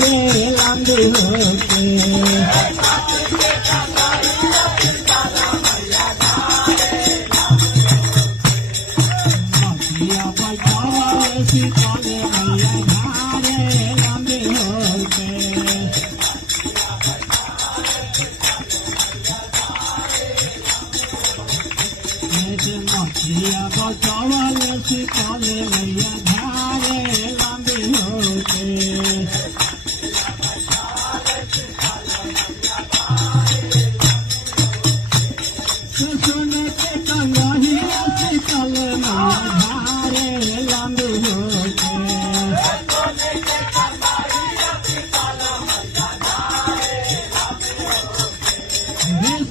धारे लांबी होके सीताले मैया धारे लांबी होके मछलिया बचावले सीताले मैया धारे लांबी होके सुन के कंगहिया सीताले मैया धारे लांबी होके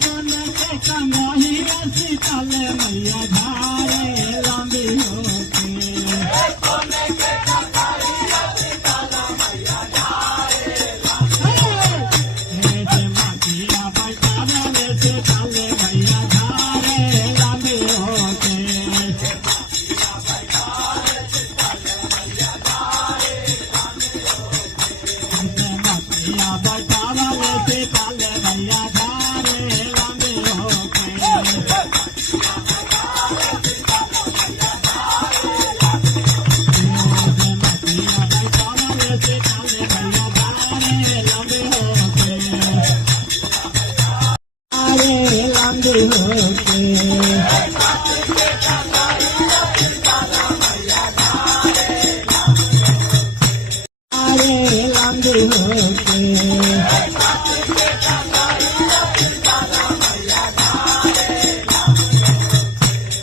सुन के कंगहिया सीताले मैया धारे लांबी होके माटिया बचावले सीताले मैया धारे लांबी होके माटिया बचावले सीताले मैया धारे लांबी होके लांबी होके लांबी होके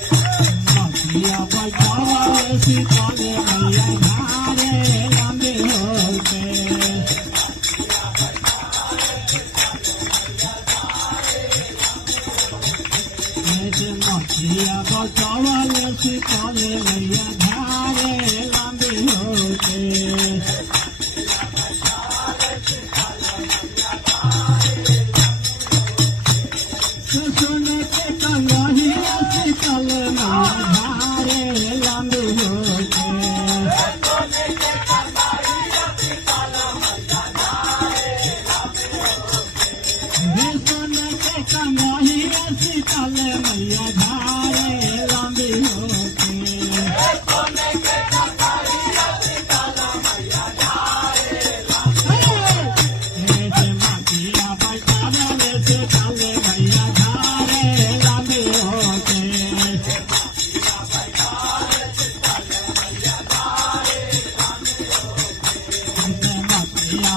मछलिया बचावले सीताले मैया धारे लांबी होके मछलिया बचावले सीताले मैया धारे लांबी होके सुन के कंगहिया सीताले मैया धारे लांबी होके सुन के कंगहिया सीताले मैया धारे लांबी होके माटिया बचावले सीताले मैया धारे लांबी होके माटिया